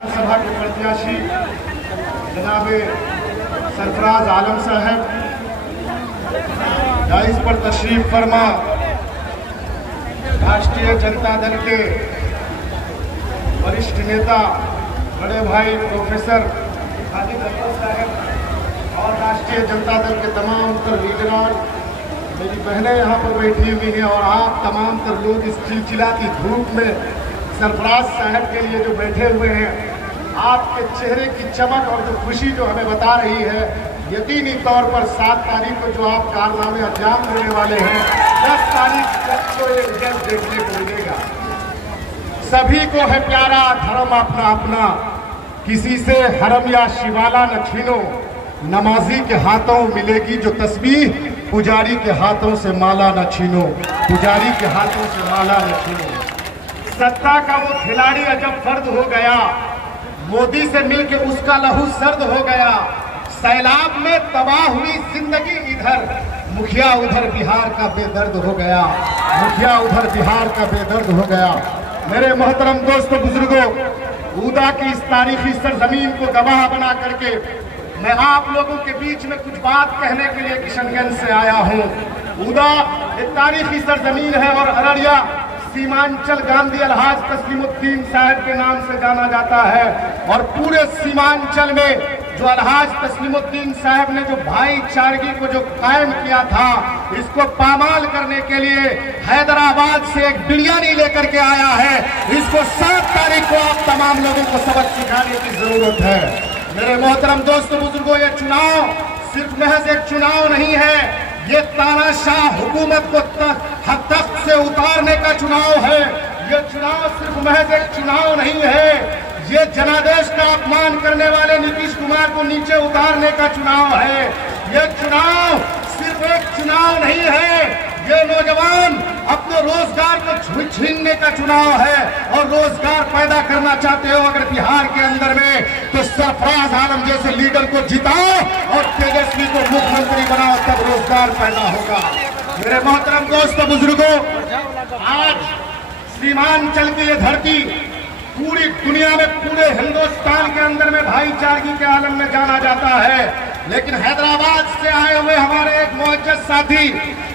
सभा के प्रत्याशी जनाब सरफराज आलम साहब डाइस पर तशरीफ फरमा राष्ट्रीय जनता दल के वरिष्ठ नेता बड़े भाई प्रोफेसर खालिद अकबर साहब और राष्ट्रीय जनता दल के तमाम तर लीडरान, मेरी बहनें यहाँ पर बैठी हुई हैं और आप तमाम तर लोग इस चिलचिलाती धूप में सरफराज साहब के लिए जो बैठे हुए हैं, आपके चेहरे की चमक और जो खुशी जो हमें बता रही है, यकीनी तौर पर 7 तारीख को जो आप कारनामे अंजाम देने वाले हैं, 10 तारीख तक को ये रिजल्ट देखने को मिलेगा। सभी को है प्यारा धर्म अपना अपना, किसी से हरम या शिवाला न छीनो, नमाजी के हाथों मिलेगी जो तस्बीह, पुजारी के हाथों से माला न छीनो, पुजारी के हाथों से माला न छीनो। सत्ता का वो खिलाड़ी अजब फर्द हो गया, मोदी से मिलके उसका लहू सर्द हो गया। सैलाब में तबाह हुई जिंदगी इधर, मुखिया उधर बिहार का बेदर्द हो गया, मुखिया उधर बिहार का बेदर्द हो गया। मेरे मोहतरम दोस्तों बुजुर्गों, ऊदा की इस तारीखी सरजमीन को गवाह बना करके मैं आप लोगों के बीच में कुछ बात कहने के लिए किशनगंज से आया हूँ। ऊदा एक तारीखी सरजमीन है और अररिया सीमांचल गांधी अलहाज तस्लीमुद्दीन साहब के नाम से जाना जाता है। और पूरे सीमांचल में जो अलहाज तस्लीमुद्दीन साहब ने जो भाईचारगी को जो कायम किया था, इसको पामाल करने के लिए हैदराबाद से एक बिरयानी लेकर के आया है। इसको 7 तारीख को आप तमाम लोगों को सबक सिखाने की जरूरत है। मेरे मोहतरम दोस्तों बुजुर्गों, ये चुनाव सिर्फ महज एक चुनाव नहीं है, ये तानाशाह हुकूमत को तख्त से उतारने का चुनाव है। ये चुनाव सिर्फ महज एक चुनाव नहीं है, ये जनादेश का अपमान करने वाले नीतीश कुमार को नीचे उतारने का चुनाव है। ये चुनाव सिर्फ एक चुनाव नहीं है, ये नौजवान अपने रोजगार को छीनने का चुनाव है। और रोजगार पैदा करना चाहते हो अगर बिहार के अंदर में, तो सरफराज आलम जैसे लीडर को जिताओ और तेजस्वी को मुख्यमंत्री बनाओ, तब रोजगार पैदा होगा। मेरे मोहतरम दोस्तों बुजुर्गों, आज सीमांचल की ये धरती पूरी दुनिया में, पूरे हिंदुस्तान के अंदर में भाईचारगी के आलम में जाना जाता है। लेकिन हैदराबाद से आए हुए हमारे एक मुअज्जज साथी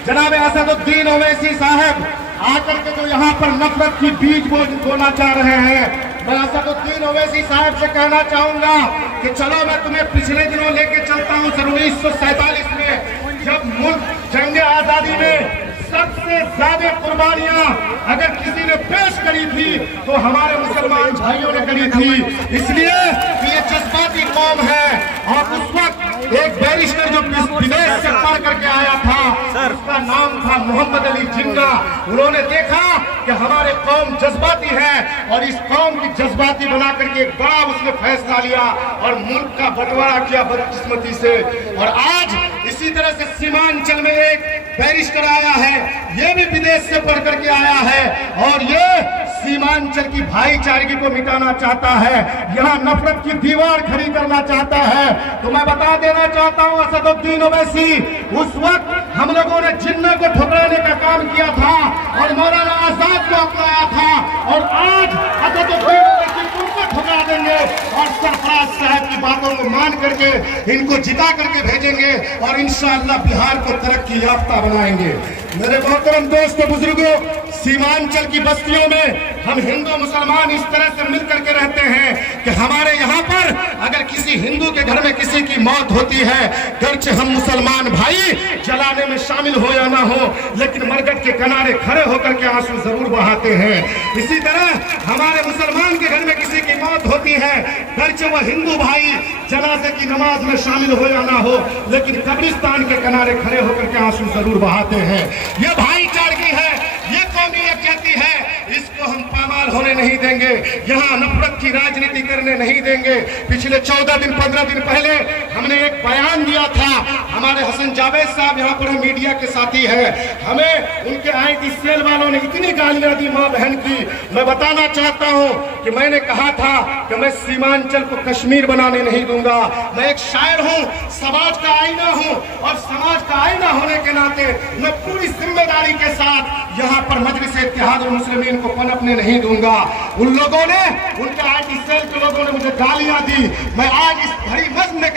जनाब असदुद्दीन ओवैसी साहब आकर के जो यहाँ पर नफरत की बीज बोना चाह रहे हैं, मैं असदुद्दीन ओवैसी साहब से कहना चाहूंगा कि चलो मैं तुम्हें पिछले दिनों लेके चलता हूँ। 1947 में जब मुल्क जंग आजादी में सबसे ज्यादा कुर्बानियां अगर किसी ने पेश करी थी तो हमारे मुसलमान भाइयों ने करी थी, इसलिए कि ये जज्बाती कौम है। और उस वक्त एक बैरिस्टर जो विदेश से पढ़ करके आया था, उसका नाम था मोहम्मद अली जिन्ना। उन्होंने देखा कि हमारे कौम जज्बाती है और इस कौम की जज्बाती बना करके एक बड़ा उसने फैसला लिया और मुल्क का बंटवारा किया बदकिस्मती से। और आज इसी तरह से सीमांचल में एक बैरिस्टर आया है, ये भी विदेश से पढ़ करके आया है और ये सीमांचल की भाईचारगी को मिटाना चाहता है, यहाँ नफरत की दीवार खड़ी करना चाहता है। तो मैं बता देना चाहता हूँ असदुद्दीन ओवैसी, उस वक्त हम लोगों ने जिन्ना को ठुकराने का काम किया था और मौलाना आजाद को अपनाया था, और आज असदुद्दीन ओवैसी को ठुकरा देंगे और सरफराज साहब की बातों को मान करके इनको जिता करके भेजेंगे और इंशाअल्लाह बिहार को तरक्की याफ्ता बनाएंगे। मेरे मोहतरम दोस्तों बुजुर्गों, सीमांचल की बस्तियों में हम हिंदू मुसलमान इस तरह से मिल करके रहते हैं कि हमारे यहाँ पर अगर किसी हिंदू के घर में किसी की मौत होती है, गर्चे हम मुसलमान भाई जलाने में शामिल हो या ना हो, लेकिन मरकट के किनारे खड़े होकर के आंसू जरूर बहाते हैं। इसी तरह हमारे मुसलमान के घर में किसी की मौत होती है, गर्चे वह हिंदू भाई जनाजे की नमाज में शामिल हो या ना हो, लेकिन कब्रिस्तान के किनारे खड़े होकर के आंसू जरूर बहाते हैं। ये भाईचारगी है, ये कौमियत कहती है, इसको हम पामाल होने नहीं देंगे, यहाँ नफरत की राजनीति करने नहीं देंगे। पिछले 14 दिन 15 दिन पहले हमने एक बयान दिया था, हमारे हसन जावेद साहब यहाँ पर मीडिया के साथी है, हमें उनके आईटी सेल वालों ने इतनी गालियां दी माँ बहन की। मैं बताना चाहता हूँ कि मैंने कहा था कि मैं सीमांचल को कश्मीर बनाने नहीं दूंगा। मैं एक शायर हूँ, समाज का आईना हूँ और समाज का आईना होने के नाते मैं पूरी जिम्मेदारी के साथ यहाँ पर मजलिस इत्तेहाद मुस्लिमीन को पनप सरकने नहीं दूंगा। उन लोगों ने, उनके आईटी सेल के लोगों ने मुझे गालियां दी। मैं आज इस भरी बज़्म में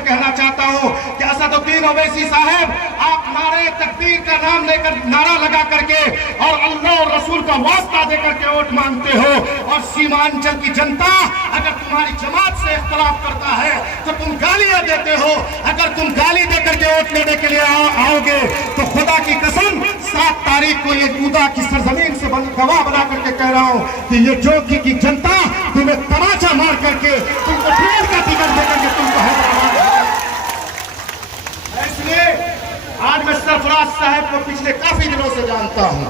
कहना चाहता हूं कि असदुद्दीन ओवैसी साहब, आप नारे तकबीर का नाम लेकर, नारा लगा करके और अल्लाह और रसूल का वास्ता देकर के वोट मांगते हो, और सीमांचल की जनता अगर तुम्हारी जमात से इख्तिलाफ करता है तो तुम गालियां देते हो। अगर तुम गाली देकर के वोट लेने के लिए आओगे तो खुदा की कसम 7 तारीख को ये कूदा की सरजमीन से गवाह बना करके कह रहा हूं कि ये जोगी की जनता तुम्हें तमाचा मार करके, तुमको ट्रेन का टिकट देकर के तुमको हैदराबाद। इसलिए आज मैं सरफराज साहब को पिछले काफी दिनों से जानता हूं।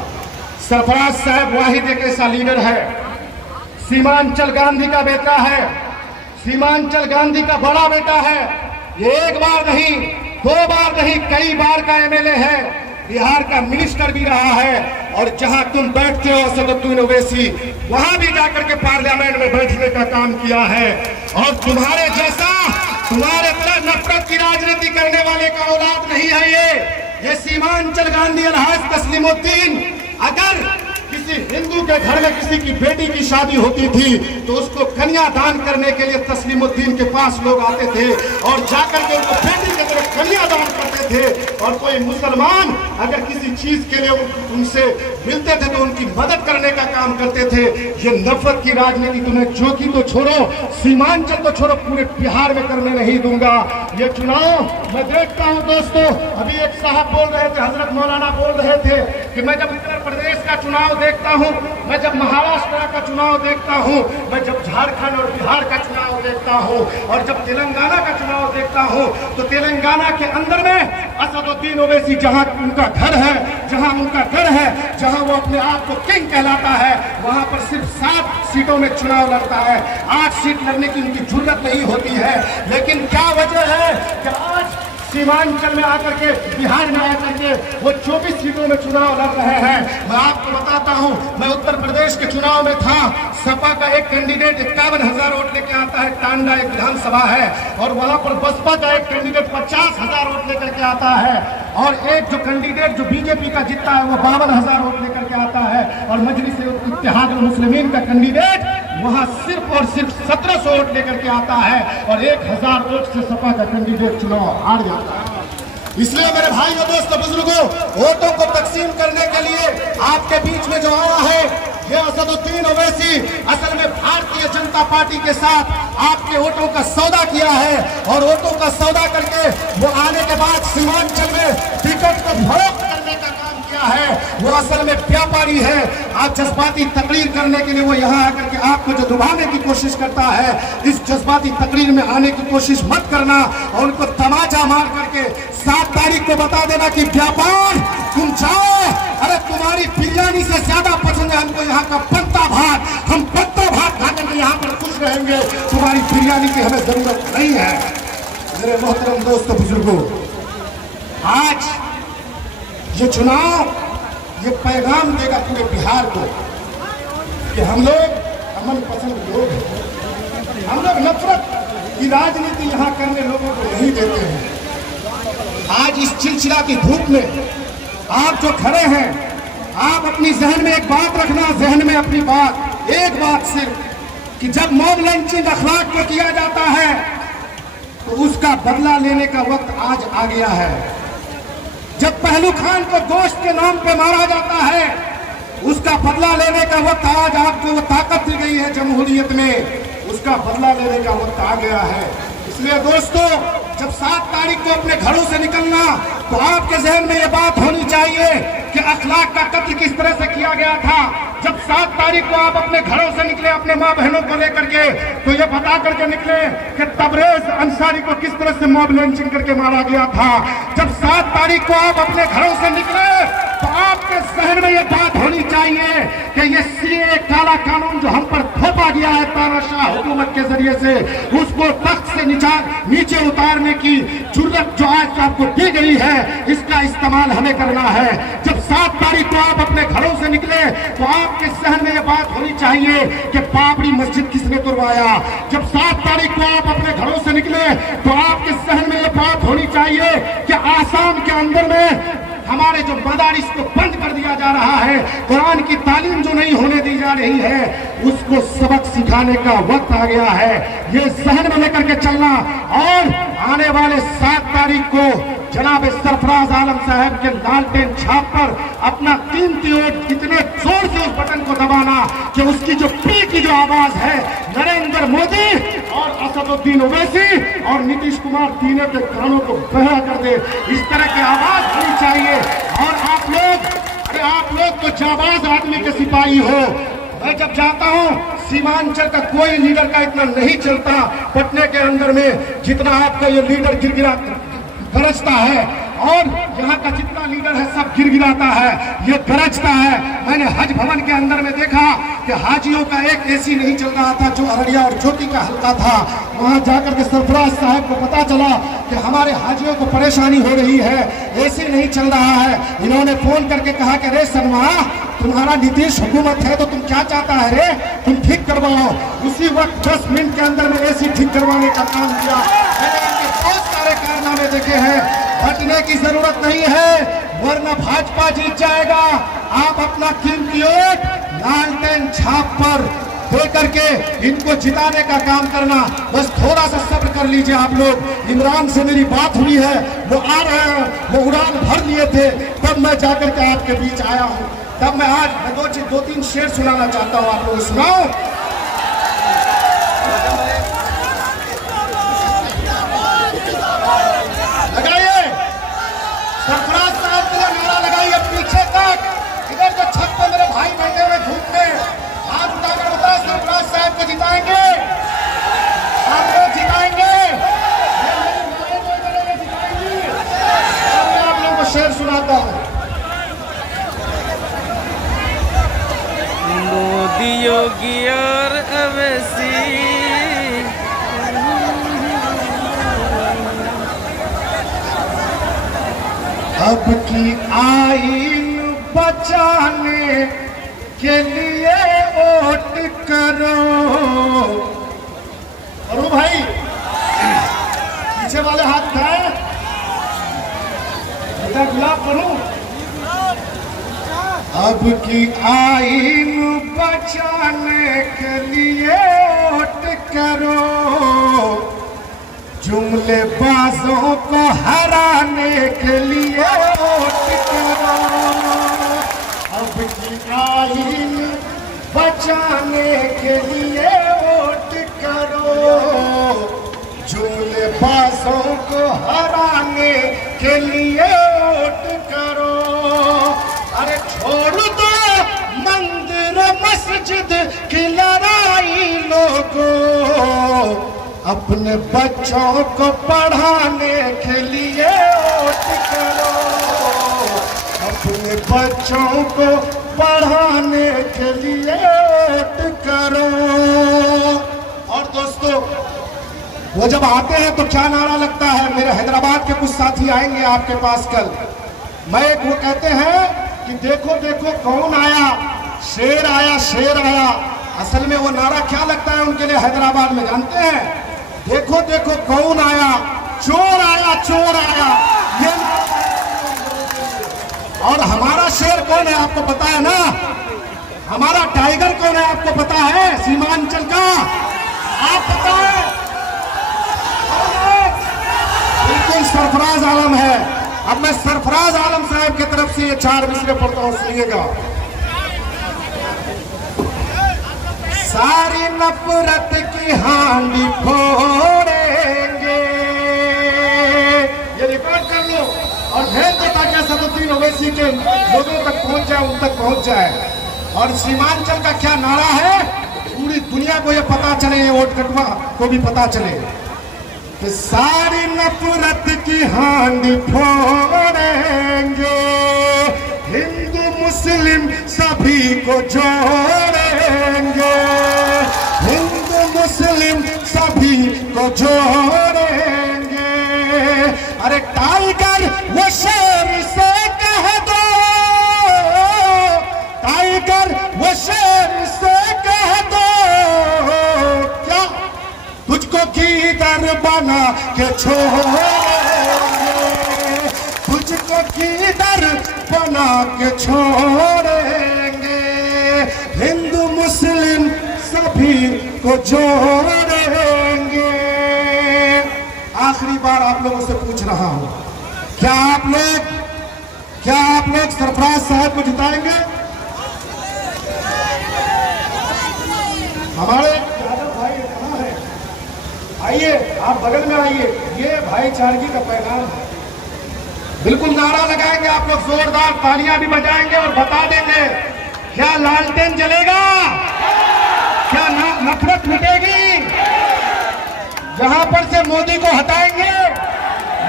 सरफराज साहब वाहिद एक ऐसा लीडर है, सीमांचल गांधी का बेटा है, सीमांचल गांधी का बड़ा बेटा है। ये एक बार नहीं, 2 बार नहीं, कई बार का एमएलए है, बिहार का मिनिस्टर भी रहा है। और जहां तुम बैठते हो असदुद्दीन ओवैसी, वहां भी जाकर के पार्लियामेंट में बैठने का काम किया है। और तुम्हारे जैसा, तुम्हारे तरह नफरत की राजनीति करने वाले का औलाद नहीं है ये सीमांचल गांधी अलहाज तस्लीमुद्दीन। अगर किसी हिंदू के घर में किसी की बेटी की शादी होती थी तो उसको कन्यादान करने के लिए तस्लीमुद्दीन के पास लोग आते थे और जाकर के उनको बेटी की तरफ कन्यादान करते थे। और कोई मुसलमान अगर किसी चीज के लिए उनसे मिलते थे तो उनकी मदद करने का काम करते थे। ये नफरत की राजनीति तुम्हें जोगी तो छोड़ो, सीमांचल तो छोड़ो, पूरे बिहार में करने नहीं दूंगा। ये चुनाव मैं देखता हूँ दोस्तों, अभी एक साहब बोल रहे थे, हजरत मौलाना बोल रहे थे कि मैं जब उत्तर प्रदेश का चुनाव देखता हूं, मैं जब महाराष्ट्र का चुनाव देखता हूं, मैं जब झारखंड और बिहार का चुनाव देखता हूं, और जब तेलंगाना का चुनाव देखता हूं, तो तेलंगाना के अंदर में असदुद्दीन ओवैसी जहां उनका घर है, जहां उनका घर है, जहां वो अपने आप को किंग कहलाता है, वहां पर सिर्फ 7 सीटों में चुनाव लड़ता है। 8 सीट लड़ने की उनकी जरूरत नहीं होती है। लेकिन क्या वजह है कि आज सीमांचल में आकर के, बिहार में आकर के वो 24 सीटों में चुनाव लड़ रहे हैं। मैं आपको बताता हूं, मैं उत्तर प्रदेश के चुनाव में था। सपा का एक कैंडिडेट 51,000 वोट लेके आता है, टांडा एक विधानसभा है, और वहां पर बसपा का एक कैंडिडेट 50,000 वोट लेकर के आता है, और एक जो कैंडिडेट जो बीजेपी का जीतता है वो 52,000 वोट लेकर के आता है, और मजलिस-ए-इत्तेहादुल मुस्लिमीन का कैंडिडेट वहां सिर्फ और सिर्फ 1700 वोट लेकर के आता है, और 1000 वोट से सपा का कैंडिडेट चुनाव हार जाता है। इसलिए मेरे भाइयों, दोस्तों, बुजुर्गों, वोटों को तकसीम करने के लिए आपके बीच में जो आया है ये असदुद्दीन ओवैसी असल में भारतीय जनता पार्टी के साथ आपके वोटों का सौदा किया है, और वोटों का सौदा करके वो आने के बाद सीमांचल में टिकट को फरोख्त करने का काम किया है। वो असल में व्यापारी है। आप जज्बाती तकरीर करने के लिए वो यहाँ आकर के आपको जो डुबाने की कोशिश करता है, इस जज्बाती तकरीर में आने की कोशिश मत करना, और उनको तमाचा मार करके 7 तारीख को बता देना कि व्यापार तुम जाओ, अरे तुम्हारी बिरयानी से ज्यादा पसंद है हमको यहाँ का पत्ता भात, हम पत्ता भात खाकर के यहाँ पर खुश रहेंगे, तुम्हारी बिरयानी की हमें जरूरत नहीं है। मेरे मोहतरम दोस्तों, बुजुर्गों, आज ये चुनाव ये पैगाम देगा पूरे बिहार को कि हम लोग अमन पसंद लोग हैं, हम लोग नफरत की राजनीति यहाँ करने लोगों को नहीं देते हैं। आज इस चिलचिलाती धूप में आप जो खड़े हैं, आप अपनी जहन में एक बात रखना, जहन में अपनी बात, एक बात सिर्फ, कि जब मॉब लिंचिंग अखलाक को किया जाता है तो उसका बदला लेने का वक्त आज आ गया है। जब पहलू खान को गोश्त के नाम पे मारा जाता है, उसका बदला लेने का वक्त आज आपको वो ताकत दी गई है जमहूरियत में, उसका बदला लेने का वक्त आ गया है। इसलिए दोस्तों, जब 7 तारीख को अपने घरों से निकलना तो आपके जहन में ये बात होनी चाहिए कि अखलाक का कत्ल किस तरह से किया गया था। जब 7 तारीख को आप अपने घरों से निकले अपने माँ बहनों को लेकर के, तो ये बता करके निकले कि तबरेज अंसारी को किस तरह से मॉब लिंचिंग करके मारा गया था। जब 7 तारीख को आप अपने घरों से निकले तो आपके जहन में ये बात होनी चाहिए कि ये सीए काला कानून जो हम पर थोपा गया है तानाशाह हुकूमत के जरिए से, उसको तख्त से नीचे उतारने की जुर्रत जो आज आपको दी गई है, इसका इस्तेमाल हमें करना है। जब 7 तारीख को आप अपने घरों से निकले तो आपके जहन में ये बात होनी चाहिए कि बाबरी मस्जिद किसने तुड़वाया। जब 7 तारीख को आप अपने घरों से निकले तो आपके जहन में ये बात होनी चाहिए कि आसाम के अंदर में हमारे जो मदारिस को बंद कर दिया जा रहा है, कुरान की तालीम जो नहीं होने दी जा रही है, उसको सबक सिखाने का वक्त आ गया है। ये जहन में लेकर के चलना। और आने वाले 7 तारीख को जनाब सरफराज आलम साहब के लालटेन छाप पर अपना कीमती वोट इतने जोर से उस बटन को दबाना कि उसकी जो पी की जो आवाज है नरेंद्र मोदी और असदुद्दीन ओवैसी और नीतीश कुमार तीनों के कानों को बहरा कर दे। इस तरह की आवाज होनी चाहिए। और आप लोग तो जाबाज आदमी के सिपाही हो। मैं जब जाता हूँ सीमांचल का कोई लीडर का इतना नहीं चलता पटने के अंदर में जितना आपका ये लीडर गिरगिरा गरजता है। और यहाँ का जितना लीडर है सब गिरगिराता है, ये गरजता है। मैंने हज भवन के अंदर में देखा कि हाजियों का एक एसी नहीं चल रहा था जो अररिया और ज्योति का हल्का था। वहां जाकर के सरफराज साहब को पता चला कि हमारे हाजियों को परेशानी हो रही है, एसी नहीं चल रहा है। इन्होंने फोन करके कहा कि रे सनवा, तुम्हारा नीतीश हुकूमत है तो तुम क्या चाहता है रे, तुम ठीक करवाओ। उसी वक्त 10 मिनट के अंदर में एसी ठीक करवाने का काम किया। मैंने इनके बहुत सारे कारनामे देखे हैं। हटने की जरूरत नहीं है, वरना भाजपा जीत जाएगा। आप अपना कीमती वोट लालटेन छाप पर दे करके इनको जिताने का काम करना। बस थोड़ा सा सब्र कर लीजिए आप लोग। इमरान से मेरी बात हुई है, वो आ रहे हैं, वो उड़ान भर लिए थे, तब मैं जाकर के आपके बीच आया हूँ। तब मैं आज 2-3 शेर सुनाना चाहता हूँ, आप लोग सुनाओ। लगाइए सरफराज साहब के लिए नारा लगाइए पीछे तक। इधर जो छत पे मेरे भाई बैठे हुए धूप में, हाथ उठाकर बताए सरफराज साहब को जिताएंगे, आप लोग जिताएंगे, मैं आप लोगों को शेर सुनाता हूँ। मोदी योगी और अवैसी अब की आईन बचाने के लिए वोट करो। अरु भाई पीछे वाले हाथ उठाए, गुलाब करूं। अब की आईन बचाने के लिए वोट करो, जुमले बाजों को हराने के लिए वोट करो। अब की आईन बचाने के लिए वोट करो, जुमले बाजों को हराने के लिए वोट करो। अरे छोड़ दो मंदिर मस्जिद की लड़ाई लोगों, अपने बच्चों को पढ़ाने के लिए वोट करो, अपने बच्चों को पढ़ाने के लिए वोट करो। और दोस्तों वो जब आते हैं तो क्या नारा लगता है। मेरे हैदराबाद के कुछ साथी आएंगे आपके पास कल। वो कहते हैं कि देखो देखो कौन आया, शेर आया, शेर आया। असल में वो नारा क्या लगता है उनके लिए हैदराबाद में, जानते हैं? देखो देखो कौन आया, चोर आया, चोर आया। ये और हमारा शेर कौन है आपको पता है ना? हमारा टाइगर कौन है आपको पता है? सीमांचल का आप बताएं कौन है? बिल्कुल सरफराज आलम है। अब मैं सरफराज आलम साहब की तरफ से ये 4 मिसरे पढ़ता हूं, सुनिएगा। सारी नफरत की हांडी फोड़ेंगे, ये रिकॉर्ड कर लो और भेज दो ताकि असदुद्दीन ओवैसी के लोगों तक पहुंच जाए, उन तक पहुंच जाए। और सीमांचल का क्या नारा है, पूरी दुनिया को ये पता चले, ये वोट कटवा को भी पता चले कि सारी नफरत की हांडी फोड़ेंगे, हिंदू मुस्लिम सभी को जोड़ेंगे, हिंदू मुस्लिम सभी को जोड़ेंगे। अरे टाइगर वो शेर से कह दो, टाइगर वो शेर से कह दो, क्या तुझको कीदर बना के छोड़ेंगे, तुझको को किधर बना के छोड़ेंगे, हिंदू मुस्लिम सभी को जोड़ेंगे। आखिरी बार आप लोगों से पूछ रहा हूं, क्या आप लोग सरफराज साहब को जिताएंगे? हमारे यादव भाई कहाँ है? आइए, आप बगल में आइए, ये भाईचारगी का पैगाम है। बिल्कुल नारा लगाएंगे आप लोग, जोरदार तालियां भी बजाएंगे और बता देंगे, क्या लालटेन जलेगा? क्या नफरत मिटेगी? जहां पर से मोदी को हटाएंगे,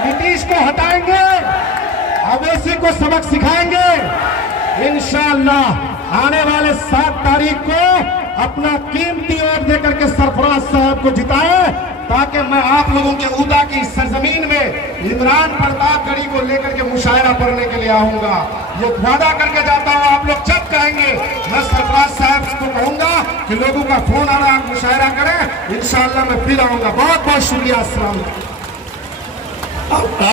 नीतीश को हटाएंगे, अवैसी को सबक सिखाएंगे। इंशाअल्लाह आने वाले 7 तारीख को अपना कीमती वोट देकर के सरफराज साहब को जिताए, ताकि मैं आप लोगों के उदा की सरजमीन में इमरान प्रतापगढ़ी को लेकर के मुशायरा पढ़ने के लिए आऊंगा। ये वादा करके जाता हूं, आप लोग जब कहेंगे मैं सरफराज साहब को कहूंगा कि लोगों का फोन आ रहा है, आप मुशायरा करें, इंशाअल्लाह मैं फिर आऊंगा। बहुत बहुत शुक्रिया। अस्सलाम वालेकुम।